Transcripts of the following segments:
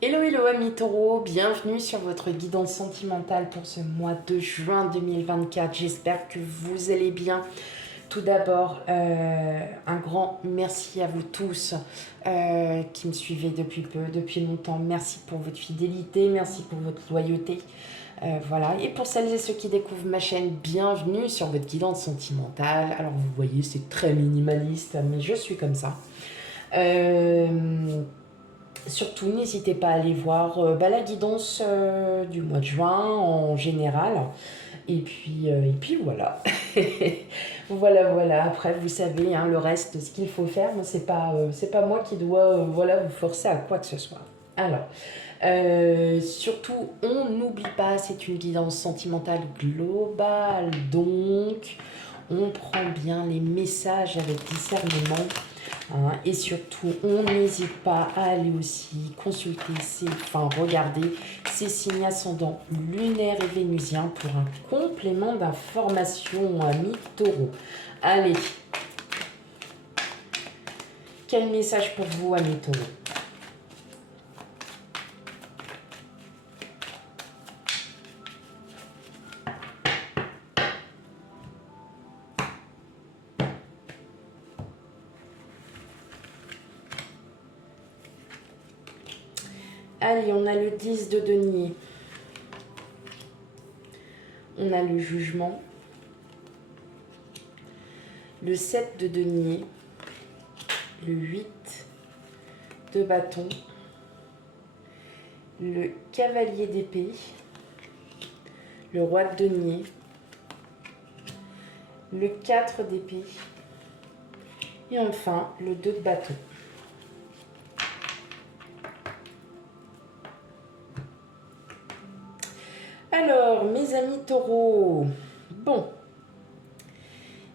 Hello, hello amis taureaux, bienvenue sur votre guidance sentimentale pour ce mois de juin 2024. J'espère que vous allez bien. Tout d'abord, un grand merci à vous tous qui me suivez depuis peu, depuis longtemps. Merci pour votre fidélité, merci pour votre loyauté. Voilà, et pour celles et ceux qui découvrent ma chaîne, bienvenue sur votre guidance sentimentale. Alors vous voyez, c'est très minimaliste, mais je suis comme ça. Surtout, n'hésitez pas à aller voir la guidance du mois de juin en général. Et puis voilà. Voilà. Après, vous savez, hein, le reste, ce qu'il faut faire, c'est pas moi qui dois vous forcer à quoi que ce soit. Alors, surtout, on n'oublie pas, c'est une guidance sentimentale globale. Donc, on prend bien les messages avec discernement. Hein, et surtout, on n'hésite pas à aller aussi consulter, regarder ces signes ascendants lunaires et vénusiens pour un complément d'information, amis taureaux. Allez, quel message pour vous, amis taureaux? Allez, on a le 10 de denier. On a le jugement. Le 7 de denier. Le 8 de bâton. Le cavalier d'épée. Le roi de denier. Le 4 d'épée. Et enfin, le 2 de bâton. Alors, mes amis taureaux, bon,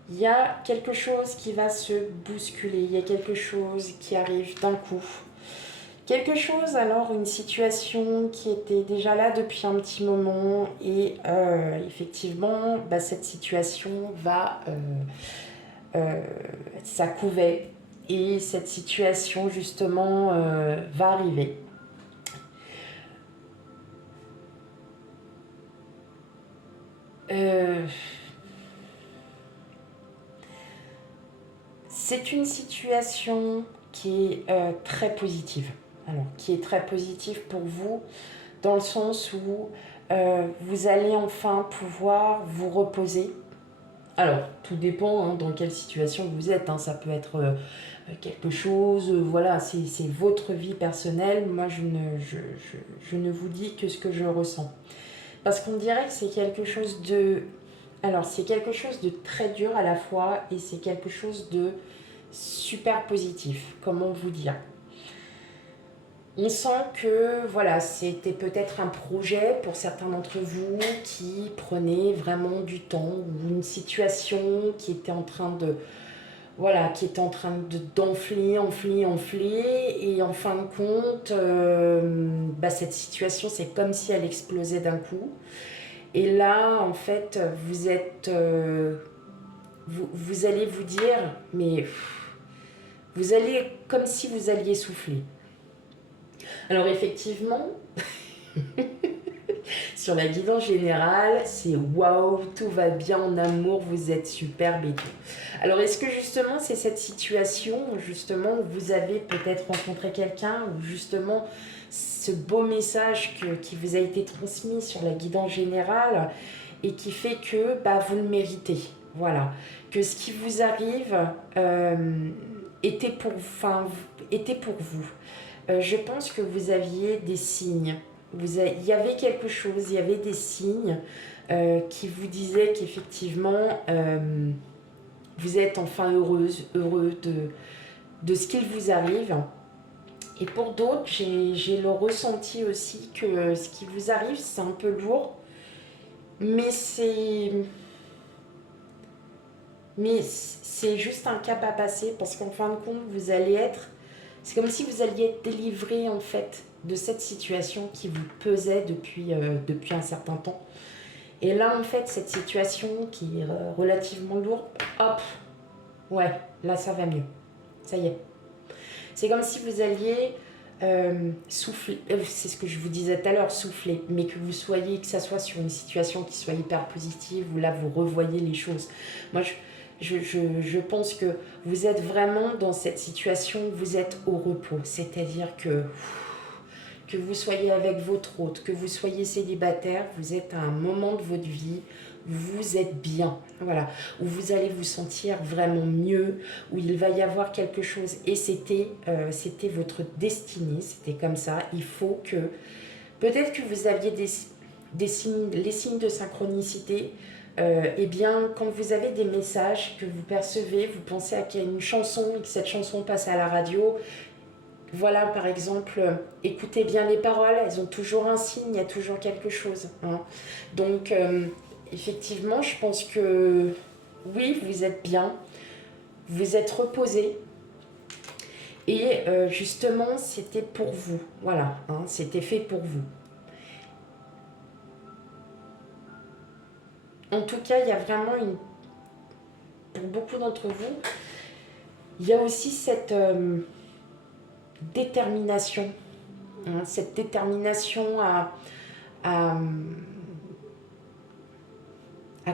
il y a quelque chose qui va se bousculer, il y a quelque chose qui arrive d'un coup. Quelque chose, alors, une situation qui était déjà là depuis un petit moment et effectivement, cette situation va, ça couvait et cette situation justement va arriver. C'est une situation qui est très positive. Alors, qui est très positive pour vous, dans le sens où vous allez enfin pouvoir vous reposer. Alors, tout dépend dans quelle situation vous êtes. Hein. Ça peut être quelque chose, voilà, c'est votre vie personnelle. Moi, je ne vous dis que ce que je ressens. Parce qu'on dirait que c'est quelque chose de... Alors, c'est quelque chose de très dur à la fois et c'est quelque chose de super positif, comment vous dire. On sent que voilà, c'était peut-être un projet pour certains d'entre vous qui prenait vraiment du temps ou une situation qui était en train de d'enfler et en fin de compte cette situation c'est comme si elle explosait d'un coup et là en fait vous allez vous dire mais vous allez comme si vous alliez souffler. Alors effectivement, sur la guidance générale, c'est waouh, tout va bien en amour, vous êtes superbe et tout. Alors est-ce que justement c'est cette situation justement où vous avez peut-être rencontré quelqu'un ou justement ce beau message qui vous a été transmis sur la guidance générale et qui fait que vous le méritez. Voilà, que ce qui vous arrive était était pour vous. Je pense que vous aviez des signes. Il y avait quelque chose, il y avait des signes qui vous disaient qu'effectivement, vous êtes enfin heureux de ce qu'il vous arrive. Et pour d'autres, j'ai le ressenti aussi que ce qui vous arrive, c'est un peu lourd, mais c'est juste un cap à passer parce qu'en fin de compte, vous allez être... C'est comme si vous alliez être délivré en fait de cette situation qui vous pesait depuis un certain temps. Et là en fait, cette situation qui est relativement lourde, hop, ouais, là ça va mieux. Ça y est. C'est comme si vous alliez souffler, c'est ce que je vous disais tout à l'heure, souffler, mais que vous soyez, que ça soit sur une situation qui soit hyper positive, où là vous revoyez les choses. Moi, je pense que vous êtes vraiment dans cette situation où vous êtes au repos, c'est-à-dire que vous soyez avec votre hôte, que vous soyez célibataire, vous êtes à un moment de votre vie, vous êtes bien, voilà, où vous allez vous sentir vraiment mieux, où il va y avoir quelque chose, et c'était votre destinée, c'était comme ça, il faut que, peut-être que vous aviez des signes, les signes de synchronicité, eh bien, quand vous avez des messages que vous percevez, vous pensez à qu'il y a une chanson et que cette chanson passe à la radio. Voilà, par exemple, écoutez bien les paroles, elles ont toujours un signe, il y a toujours quelque chose. Hein. Donc, effectivement, je pense que oui, vous êtes bien, vous êtes reposé. Et justement, c'était pour vous. Voilà, hein, c'était fait pour vous. En tout cas, il y a vraiment une... Pour beaucoup d'entre vous, il y a aussi cette détermination. Hein, cette détermination à, à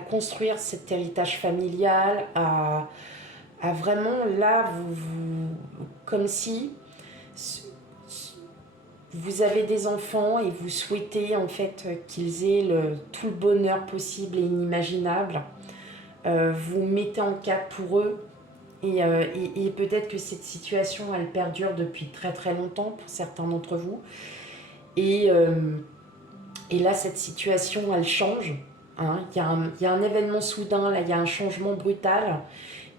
construire cet héritage familial, à vraiment, là, comme si vous avez des enfants et vous souhaitez en fait qu'ils aient tout le bonheur possible et inimaginable. Vous mettez en cap pour eux et peut-être que cette situation elle perdure depuis très très longtemps pour certains d'entre vous et, et là cette situation elle change. Hein. Il y a un événement soudain, là il y a un changement brutal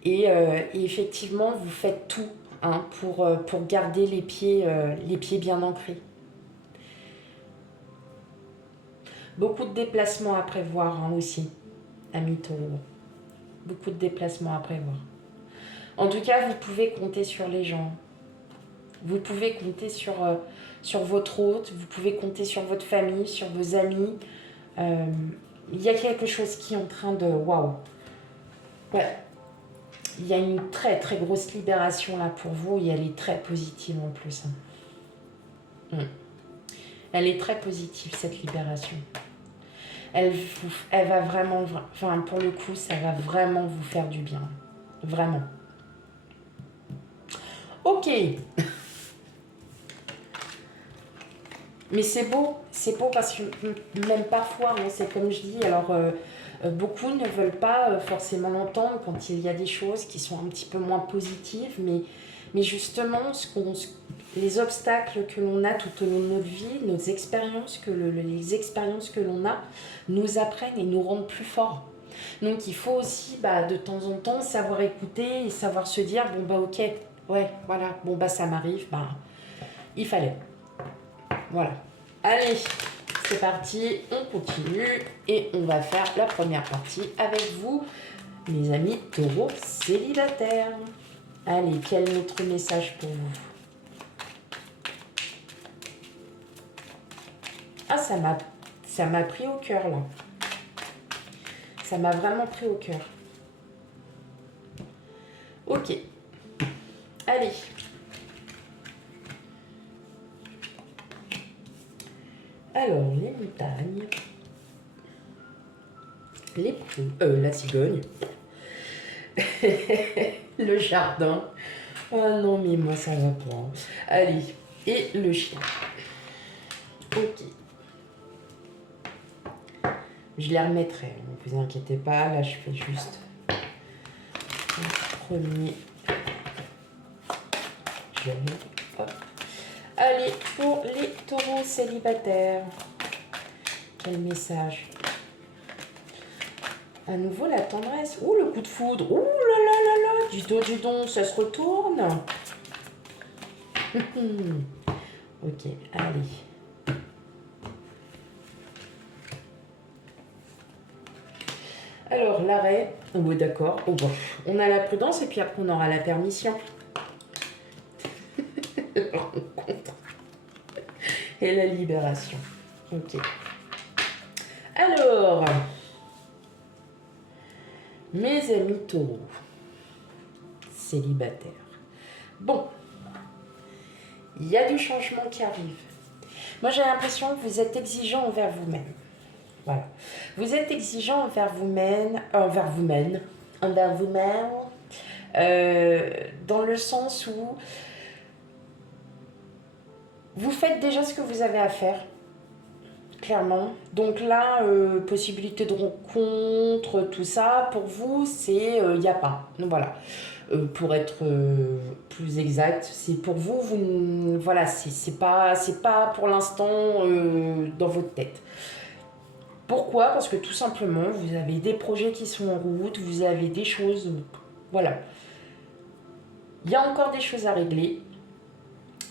et effectivement vous faites tout hein, pour garder les pieds bien ancrés. Beaucoup de déplacements à prévoir hein, aussi, amis taureaux. Beaucoup de déplacements à prévoir. En tout cas, vous pouvez compter sur les gens. Vous pouvez compter sur votre hôte, vous pouvez compter sur votre famille, sur vos amis. Il y a quelque chose qui est en train de... Waouh. Ouais. Il y a une très très grosse libération là pour vous et elle est très positive en plus. Elle est très positive cette libération. Elle va vraiment, enfin pour le coup, ça va vraiment vous faire du bien. Vraiment. Ok. Mais c'est beau parce que même parfois, hein, c'est comme je dis, alors beaucoup ne veulent pas forcément l'entendre quand il y a des choses qui sont un petit peu moins positives, mais justement, les obstacles que l'on a tout au long de notre vie, nos expériences, les expériences que l'on a, nous apprennent et nous rendent plus forts. Donc il faut aussi de temps en temps savoir écouter et savoir se dire, bon ok, ouais, voilà, bon ça m'arrive, il fallait. Voilà. Allez, c'est parti, on continue et on va faire la première partie avec vous, mes amis taureaux célibataires. Allez, quel est notre message pour vous? Ah, ça m'a pris au cœur là. Ça m'a vraiment pris au cœur. Ok. Allez. Alors, les montagnes, les prunes, la cigogne, le jardin. Ah non, mais moi ça va pas. Allez, et le chien. Ok. Je les remettrai, ne vous inquiétez pas. Là, je fais juste le premier. Hop. Allez, pour les taureaux célibataires. Quel message? À nouveau la tendresse. Ouh, le coup de foudre. Ouh là là là là. Dis donc, ça se retourne. Ok, allez. Alors, l'arrêt. Oui, d'accord. Oh, bon. On a la prudence et puis après, on aura la permission. La rencontre. Et la libération. Ok. Alors, mes amis taureaux, célibataires. Bon, Il y a du changement qui arrive. Moi, j'ai l'impression que vous êtes exigeant envers vous-même. Voilà. Vous êtes exigeant envers vous-même, dans le sens où vous faites déjà ce que vous avez à faire, clairement. Donc là, possibilité de rencontre, tout ça, pour vous, c'est il n'y a pas. Donc voilà. Pour être plus exact, c'est pour vous, voilà, c'est pas pour l'instant dans votre tête. Pourquoi? Parce que tout simplement, vous avez des projets qui sont en route, vous avez des choses, voilà. Il y a encore des choses à régler.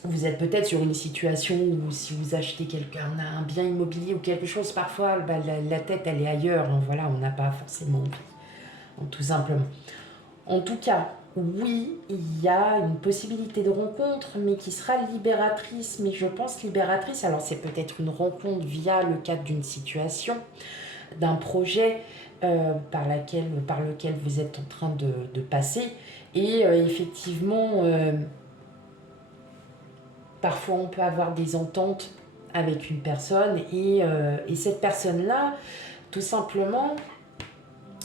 Vous êtes peut-être sur une situation où si vous achetez un bien immobilier ou quelque chose, parfois la tête elle est ailleurs, hein, voilà, on n'a pas forcément envie, hein, tout simplement. En tout cas, oui, il y a une possibilité de rencontre, mais qui sera libératrice. Mais je pense libératrice, alors c'est peut-être une rencontre via le cadre d'une situation, d'un projet par lequel vous êtes en train de passer. Et effectivement, parfois on peut avoir des ententes avec une personne et cette personne-là, tout simplement,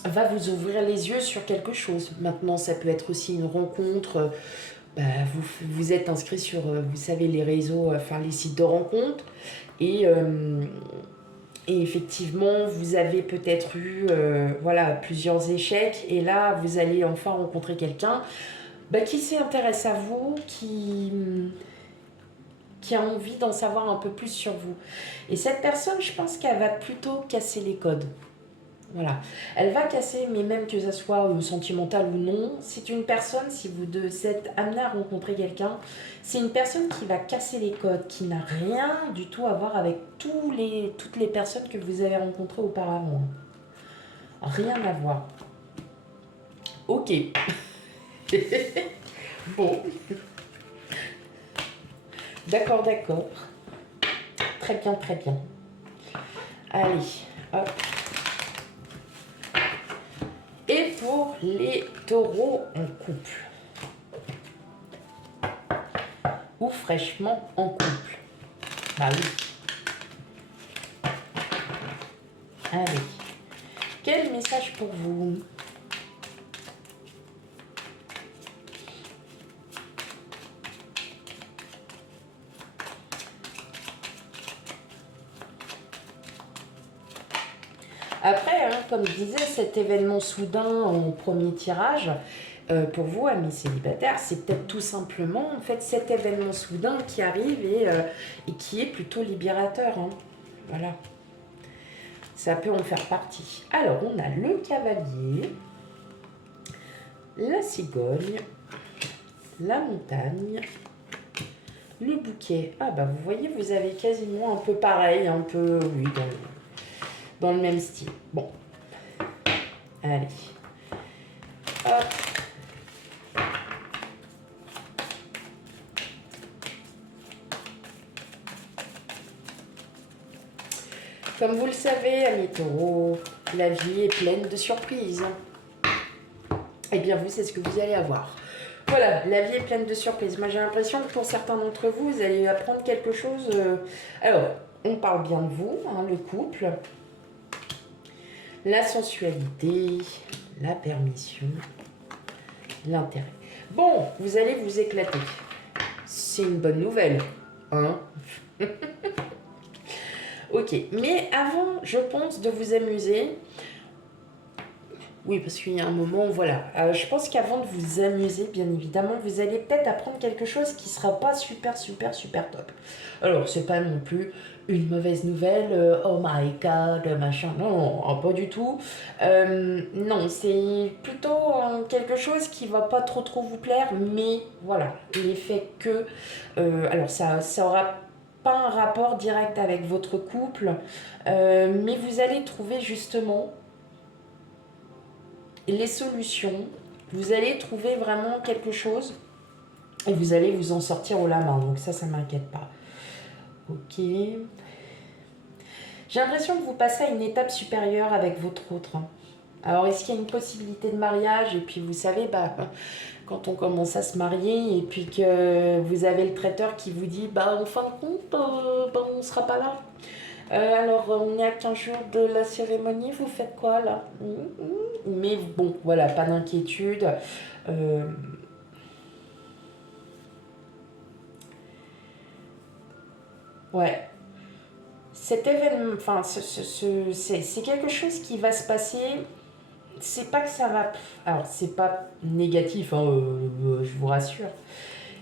va vous ouvrir les yeux sur quelque chose. Maintenant, ça peut être aussi une rencontre. Vous êtes inscrit sur, vous savez, les réseaux, enfin les sites de rencontres. Et effectivement, vous avez peut-être eu voilà, plusieurs échecs. Et là, vous allez enfin rencontrer quelqu'un qui s'intéresse à vous, qui a envie d'en savoir un peu plus sur vous. Et cette personne, je pense qu'elle va plutôt casser les codes. Voilà. Elle va casser, mais même que ça soit sentimental ou non, c'est une personne, si vous êtes amené à rencontrer quelqu'un, c'est une personne qui va casser les codes, qui n'a rien du tout à voir avec toutes les personnes que vous avez rencontrées auparavant. Rien à voir. Ok. Bon. D'accord, d'accord. Très bien, très bien. Allez, hop. Et pour les taureaux en couple, ou fraîchement en couple. Bah oui. Allez. Quel message pour vous? Après, hein, comme je disais, cet événement soudain en premier tirage, pour vous, amis célibataires, c'est peut-être tout simplement en fait cet événement soudain qui arrive et qui est plutôt libérateur. Hein. Voilà. Ça peut en faire partie. Alors, on a le cavalier, la cigogne, la montagne, le bouquet. Ah bah vous voyez, vous avez quasiment un peu pareil, un peu, oui, dans le même style. Bon. Allez. Hop. Comme vous le savez, amis taureaux, la vie est pleine de surprises. Eh bien, vous, c'est ce que vous allez avoir. Voilà, la vie est pleine de surprises. Moi, j'ai l'impression que pour certains d'entre vous, vous allez apprendre quelque chose. Alors, on parle bien de vous, hein, le couple, la sensualité, la permission, l'intérêt. Bon, vous allez vous éclater. C'est une bonne nouvelle, hein. Ok, mais avant, je pense, de vous amuser, oui, parce qu'il y a un moment, voilà, je pense qu'avant de vous amuser, bien évidemment, vous allez peut-être apprendre quelque chose qui ne sera pas super, super, super top. Alors, c'est pas non plus une mauvaise nouvelle, oh my god, machin, non, pas du tout. Non, c'est plutôt quelque chose qui va pas trop vous plaire, mais voilà, l'effet que, alors ça aura pas un rapport direct avec votre couple, mais vous allez trouver justement les solutions, vous allez trouver vraiment quelque chose et vous allez vous en sortir haut la main, donc ça m'inquiète pas. Ok. J'ai l'impression que vous passez à une étape supérieure avec votre autre. Hein. Alors, est-ce qu'il y a une possibilité de mariage? Et puis, vous savez, bah, quand on commence à se marier et puis que vous avez le traiteur qui vous dit, bah, en fin de compte, bah, on ne sera pas là. Alors, on est à 15 jours de la cérémonie, vous faites quoi là? Mais bon, voilà, pas d'inquiétude. Euh, ouais, cet événement, enfin, c'est quelque chose qui va se passer. C'est pas que ça va. Alors, c'est pas négatif, hein, je vous rassure.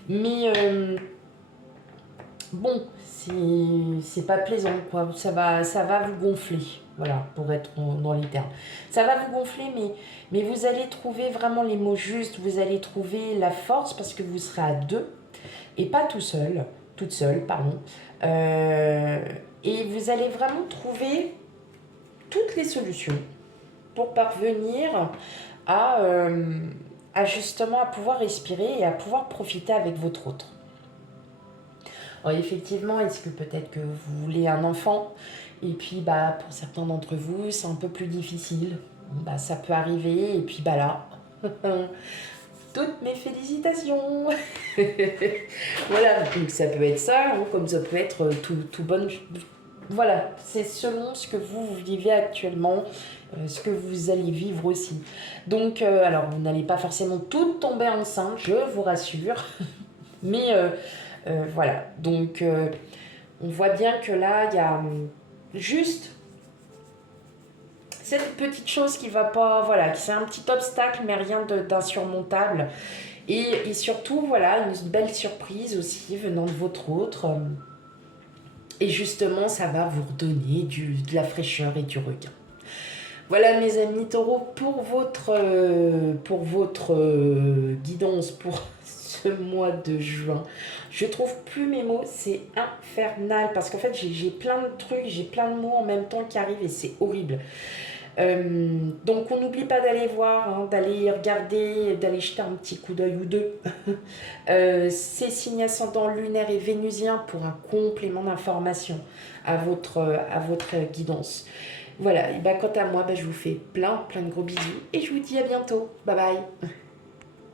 Mais bon, c'est pas plaisant, quoi. Ça va vous gonfler. Voilà, pour être dans les termes. Ça va vous gonfler, mais vous allez trouver vraiment les mots justes. Vous allez trouver la force parce que vous serez à deux et pas tout seul. Toute seule, pardon. Euh, et vous allez vraiment trouver toutes les solutions pour parvenir à, justement à pouvoir respirer et à pouvoir profiter avec votre autre. Alors effectivement, est-ce que peut-être que vous voulez un enfant et puis bah pour certains d'entre vous c'est un peu plus difficile. Bah ça peut arriver et puis bah là, toutes mes félicitations. Voilà, donc ça peut être ça, hein, comme ça peut être tout bon. Voilà, c'est selon ce que vous vivez actuellement, ce que vous allez vivre aussi. Donc, alors, vous n'allez pas forcément toutes tomber enceinte, je vous rassure. Mais voilà, donc on voit bien que là, il y a juste cette petite chose qui va pas, voilà, c'est un petit obstacle, mais rien d'insurmontable. Et surtout, voilà, une belle surprise aussi venant de votre autre. Et justement, ça va vous redonner de la fraîcheur et du regain. Voilà mes amis taureaux pour votre guidance pour ce mois de juin. Je trouve plus mes mots, c'est infernal parce qu'en fait j'ai plein de trucs, j'ai plein de mots en même temps qui arrivent et c'est horrible. Donc on n'oublie pas d'aller voir, hein, d'aller regarder, d'aller jeter un petit coup d'œil ou deux. Ces signes ascendants lunaires et vénusiens pour un complément d'information à votre guidance. Voilà, et bah, quant à moi, bah, je vous fais plein de gros bisous et je vous dis à bientôt. Bye bye.